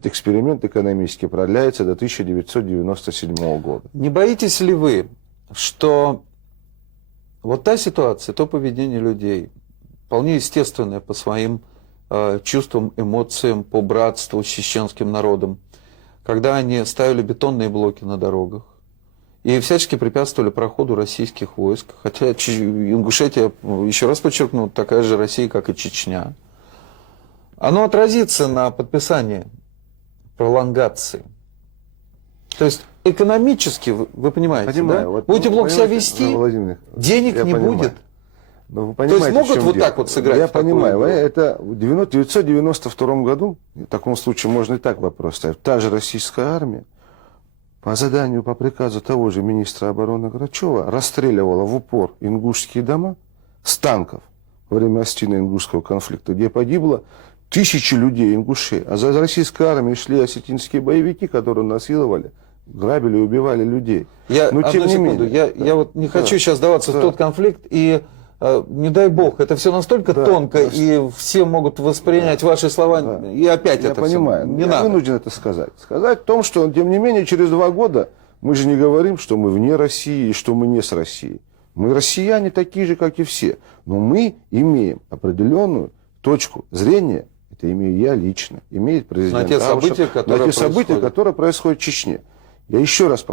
этот эксперимент экономический продляется до 1997 года. Не боитесь ли вы, что вот та ситуация, то поведение людей, вполне естественное по своим чувствам, эмоциям, по братству с чеченским народом, когда они ставили бетонные блоки на дорогах и всячески препятствовали проходу российских войск, хотя Ингушетия, еще раз подчеркну, такая же Россия, как и Чечня, оно отразится на подписании пролонгации. То есть экономически, вы понимаете, Понимаю, да? вот, будете блок себя вести, Владимир, денег не понимаю. будет. Но вы То есть понимаете, могут вот дело? так вот сыграть? Я в такую понимаю. игру? Это в 1992 году, в таком случае можно и так вопрос ставить, та же российская армия по заданию, по приказу того же министра обороны Грачева расстреливала в упор ингушские дома с танков во время осетино-ингушского конфликта, где погибло тысячи людей, ингушей. А за российской армией шли осетинские боевики, которые насиловали, грабили, убивали людей. Но Одну тем не секунду, менее. я вот не хочу сейчас вдаваться в тот конфликт, и не дай бог, это все настолько тонко, и все могут воспринять ваши слова, и опять Я это понимаю, все. Не я надо. вынужден это сказать. Сказать в том, что, тем не менее, через 2 года мы же не говорим, что мы вне России и что мы не с Россией. Мы россияне такие же, как и все. Но мы имеем определенную точку зрения, это имею я лично, имеет президент На те события, Аушев, на те события, которые происходят в Чечне. Я еще раз